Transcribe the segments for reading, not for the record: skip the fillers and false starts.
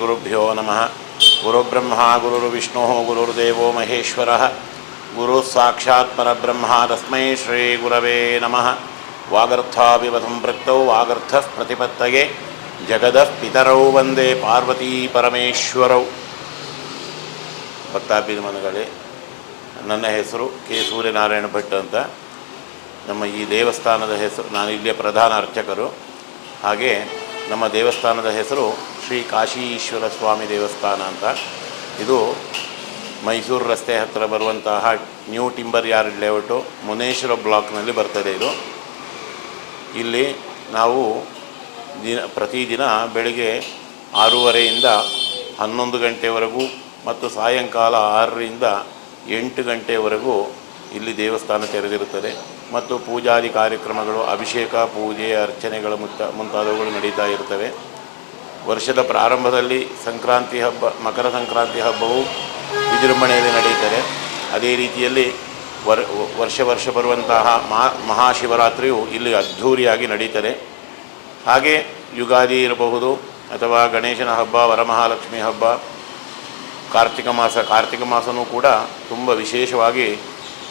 ಗುರುಭ್ಯೋ ನಮಃ. ಗುರುಬ್ರಹ್ಮ ಗುರುರ್ವಿಷ್ಣು ಗುರುರ್ದೇವೋ ಮಹೇಶ್ವರ ಗುರು ಸಾಕ್ಷಾತ್ ಪರಬ್ರಹ್ಮ ತಸ್ಮೈ ಶ್ರೀ ಗುರವೇ ನಮಃ. ವಾಗರ್ಥಾಭಿವ ಸಂಪೃಕ್ತೌ ವಾಗರ್ಥಃ ಪ್ರತಿಪತ್ತಯೇ ಜಗದಃ ಪಿತರೌ ವಂದೇ ಪಾರ್ವತೀ ಪರಮೇಶ್ವರೌ. ಭಕ್ತಾಭಿಮಾನಿಗಳೇ, ನನ್ನ ಹೆಸರು ಕೆ ಸೂರ್ಯನಾರಾಯಣ ಭಟ್ ಅಂತ. ನಮ್ಮ ಈ ದೇವಸ್ಥಾನದ ಹೆಸರು, ನಾನು ಇಲ್ಲಿಯ ಪ್ರಧಾನ ಅರ್ಚಕರು. ಹಾಗೆ ನಮ್ಮ ದೇವಸ್ಥಾನದ ಹೆಸರು ಶ್ರೀ ಕಾಶಿ ಈಶ್ವರ ಸ್ವಾಮಿ ದೇವಸ್ಥಾನ ಅಂತ. ಇದು ಮೈಸೂರು ರಸ್ತೆ ಹತ್ತಿರ ಬರುವಂತಹ new timber yard layout Muneshwara ಬ್ಲಾಕ್ನಲ್ಲಿ ಬರ್ತದೆ. ಇಲ್ಲಿ ನಾವು ಪ್ರತಿದಿನ ಬೆಳಿಗ್ಗೆ 6:30ಯಿಂದ 11 ಗಂಟೆವರೆಗೂ ಮತ್ತು ಸಾಯಂಕಾಲ 6ರಿಂದ 8 ಗಂಟೆವರೆಗೂ ಇಲ್ಲಿ ದೇವಸ್ಥಾನ ತೆರೆದಿರುತ್ತದೆ. ಮತ್ತು ಪೂಜಾದಿ ಕಾರ್ಯಕ್ರಮಗಳು, ಅಭಿಷೇಕ, ಪೂಜೆ, ಅರ್ಚನೆಗಳು ಮುಂತಾದವುಗಳು ನಡೀತಾ ಇರ್ತವೆ. ವರ್ಷದ ಪ್ರಾರಂಭದಲ್ಲಿ ಸಂಕ್ರಾಂತಿ ಹಬ್ಬ, ಮಕರ ಸಂಕ್ರಾಂತಿ ಹಬ್ಬವು ವಿಜೃಂಭಣೆಯಲ್ಲಿ ನಡೆಯುತ್ತದೆ. ಅದೇ ರೀತಿಯಲ್ಲಿ ವರ್ಷ ಬರುವಂತಹ ಮಹಾಶಿವರಾತ್ರಿಯು ಇಲ್ಲಿ ಅದ್ಧೂರಿಯಾಗಿ ನಡೀತದೆ. ಹಾಗೆ ಯುಗಾದಿ ಇರಬಹುದು, ಅಥವಾ ಗಣೇಶನ ಹಬ್ಬ, ವರಮಹಾಲಕ್ಷ್ಮಿ ಹಬ್ಬ, ಕಾರ್ತಿಕ ಮಾಸವೂ ಕೂಡ ತುಂಬ ವಿಶೇಷವಾಗಿ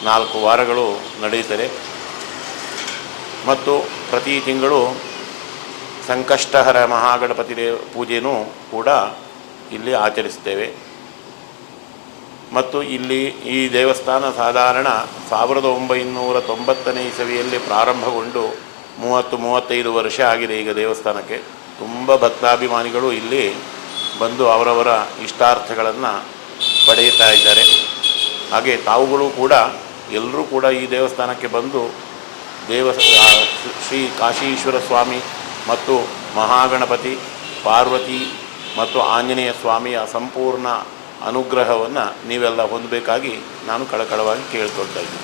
4 ವಾರಗಳು ನಡೆಯುತ್ತದೆ. ಮತ್ತು ಪ್ರತಿ ತಿಂಗಳು ಸಂಕಷ್ಟಹರ ಮಹಾಗಣಪತಿ ಪೂಜೆಯೂ ಕೂಡ ಇಲ್ಲಿ ಆಚರಿಸ್ತೇವೆ. ಮತ್ತು ಇಲ್ಲಿ ಈ ದೇವಸ್ಥಾನ ಸಾಧಾರಣ 1990ನೇ ಇಸವಿಯಲ್ಲಿ ಪ್ರಾರಂಭಗೊಂಡು 30-35 ವರ್ಷ ಆಗಿದೆ ಈಗ ದೇವಸ್ಥಾನಕ್ಕೆ. ತುಂಬ ಭಕ್ತಾಭಿಮಾನಿಗಳು ಇಲ್ಲಿ ಬಂದು ಅವರವರ ಇಷ್ಟಾರ್ಥಗಳನ್ನು ಪಡೆಯುತ್ತಾ ಇದ್ದಾರೆ. ಹಾಗೆ ತಾವುಗಳು ಕೂಡ ಎಲ್ಲರೂ ಕೂಡ ಈ ದೇವಸ್ಥಾನಕ್ಕೆ ಬಂದು ಶ್ರೀ ಕಾಶೀಶ್ವರ ಸ್ವಾಮಿ ಮತ್ತು ಮಹಾಗಣಪತಿ, ಪಾರ್ವತಿ ಮತ್ತು ಆಂಜನೇಯ ಸ್ವಾಮಿಯ ಸಂಪೂರ್ಣ ಅನುಗ್ರಹವನ್ನು ನೀವೆಲ್ಲ ಹೊಂದಬೇಕಾಗಿ ನಾನು ಕಳಕಳವಾಗಿ ಕೇಳ್ಕೊಳ್ತಾ ಇದ್ದೀನಿ.